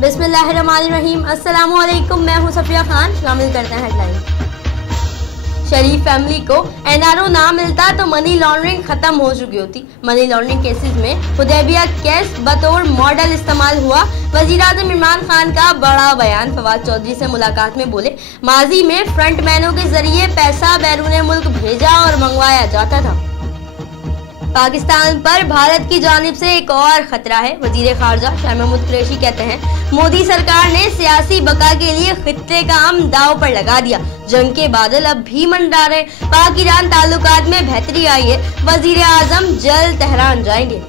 बिस्मिल्लाहिर्रहमानिर्रहीम। अस्सलाम वालेकुम, मैं हूं सफिया खान। शामिल करते हैं हेडलाइन। शरीफ फैमिली को एनआरओ ना मिलता तो मनी लॉन्ड्रिंग खत्म हो चुकी होती। मनी लॉन्ड्रिंग केसेस में हुदैबिया केस बतौर मॉडल इस्तेमाल हुआ। वज़ीर-ए-आज़म इमरान खान का बड़ा बयान। फवाद चौधरी से मुलाकात में बोले, माजी में फ्रंटमैनों के जरिए पैसा बैरून मुल्क भेजा और मंगवाया जाता था। पाकिस्तान पर भारत की जानिब से एक और खतरा है। वजीर खारजा शाह महमूद कुरैशी कहते हैं, मोदी सरकार ने सियासी बका के लिए खित्ते का अमन दाव पर लगा दिया। जंग के बादल अब भी मंडरा रहे। पाक ईरान ताल्लुकात में बेहतरी आई है। वजीर आजम जल्द तेहरान जाएंगे।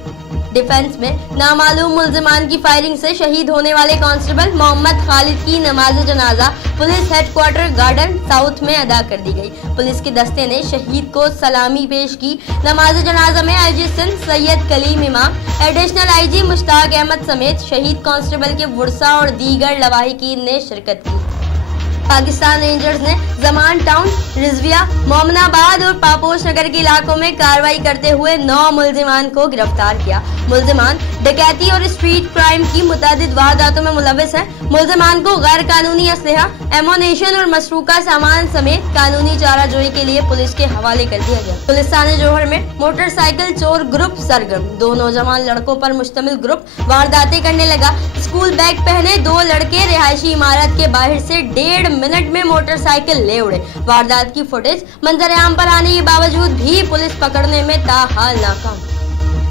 डिफेंस में नामालूम मुल्जिमान की फायरिंग से शहीद होने वाले कांस्टेबल मोहम्मद खालिद की नमाज जनाजा पुलिस हेडक्वार्टर गार्डन साउथ में अदा कर दी गई। पुलिस के दस्ते ने शहीद को सलामी पेश की। नमाज जनाजा में आईजी सिंध सैयद कलीम इमाम, एडिशनल आईजी मुश्ताक अहमद समेत शहीद कांस्टेबल के वर्सा और दीगर लवाहिकीन ने शिरकत की। पाकिस्तान रेंजर्स ने जमान टाउन, रिजविया, मोमनाबाद और पापोश नगर के इलाकों में कार्रवाई करते हुए 9 मुल्जिमान को गिरफ्तार किया। मुल्जिमान डकैती और स्ट्रीट क्राइम की मुतअद्दिद वारदातों में मुलव्विस हैं। मुल्जिमान को गैर कानूनी असलहा, एमोनेशन और मसरूका सामान समेत कानूनी चाराजोई के लिए पुलिस के हवाले कर दिया गया। पुलिस थाने जोहर में मोटरसाइकिल चोर ग्रुप सरगर्म। 2 नौजवान लड़कों पर मुश्तमिल ग्रुप वारदातें करने लगा। स्कूल बैग पहने 2 लड़के रिहायशी इमारत के बाहर से 1.5 मिनट में मोटरसाइकिल ले उड़े। वारदात की फुटेज मंजर आम पर आने के बावजूद भी पुलिस पकड़ने में ताहाल नाकाम।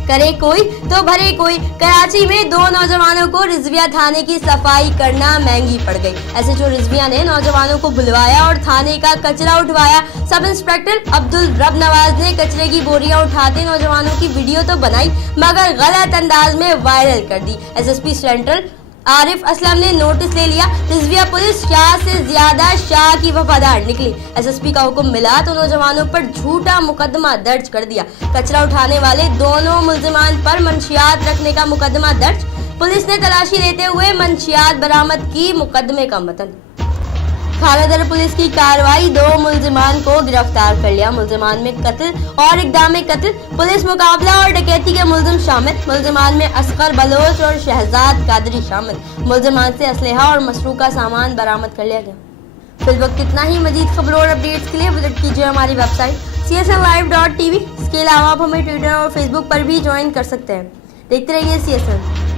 करे कोई तो भरे कोई। कराची में 2 नौजवानों को रिजविया थाने की सफाई करना महंगी पड़ गई। एसएचओ रिजविया ने नौजवानों को बुलवाया और थाने का कचरा उठवाया। सब इंस्पेक्टर अब्दुल रब नवाज ने कचरे की बोरियां उठाते नौजवानों की वीडियो तो बनाई मगर गलत अंदाज में वायरल कर दी। एसएसपी सेंट्रल आरिफ असलम ने नोटिस ले लिया। रिजविया पुलिस शाह से ज्यादा शाह की वफादार निकली। एसएसपी का हुक्म मिला तो नौजवानों पर झूठा मुकदमा दर्ज कर दिया। कचरा उठाने वाले दोनों मुल्जिमान पर मंशियात रखने का मुकदमा दर्ज। पुलिस ने तलाशी लेते हुए मंशियात बरामद की। मुकदमे का मतन खालादर पुलिस की कार्रवाई, 2 मुल्जिमान को गिरफ्तार कर लिया। मुल्जिमान में कत्ल और इक़दाम कत्ल, पुलिस मुकाबला और डकैती के मुल्जिम शामिल। मुल्जिमान में असगर बलोच और शहजाद कादरी शामिल। मुल्जिमान से असलहा और मसरूका सामान बरामद कर लिया गया। फिल वक्त इतना ही। मजीद खबरों और अपडेट्स के लिए विजिट कीजिए हमारी वेबसाइट csnlive.tv। इसके अलावा आप हमें ट्विटर और फेसबुक पर भी ज्वाइन कर सकते हैं। देखते रहिए CSN।